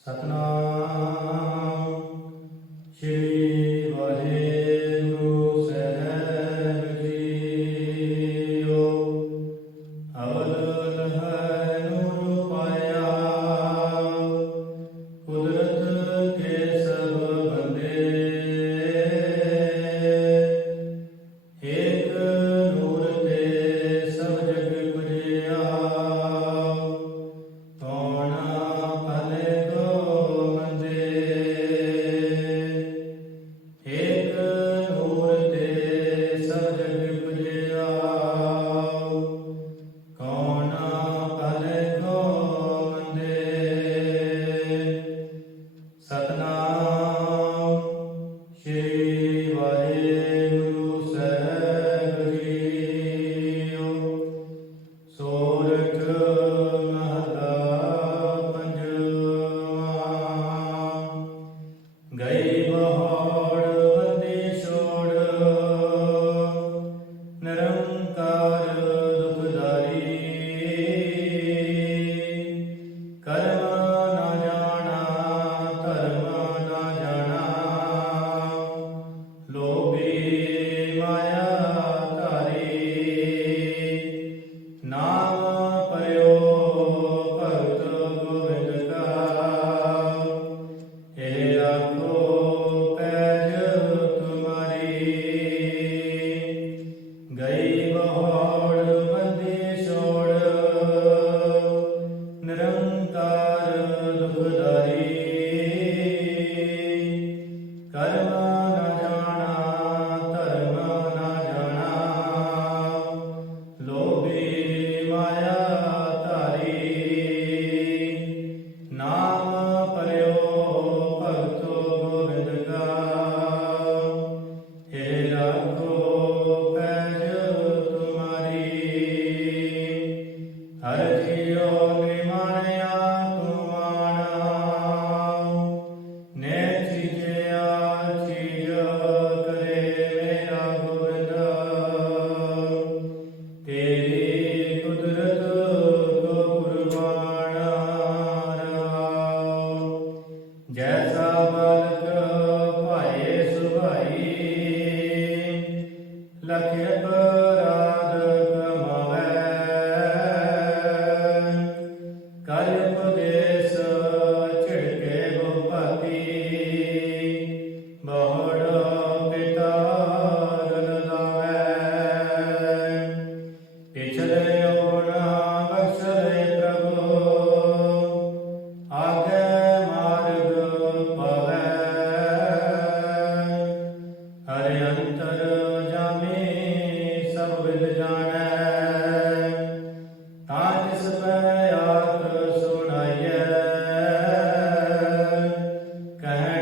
Satnam. Satna Hallelujah. ਮਿਲ ਜਾਣੈ। ਤਾਂ ਜਿਸ ਪੈ ਆਖ ਸੁਣਾਈਐ ਕਹਿ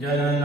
জয়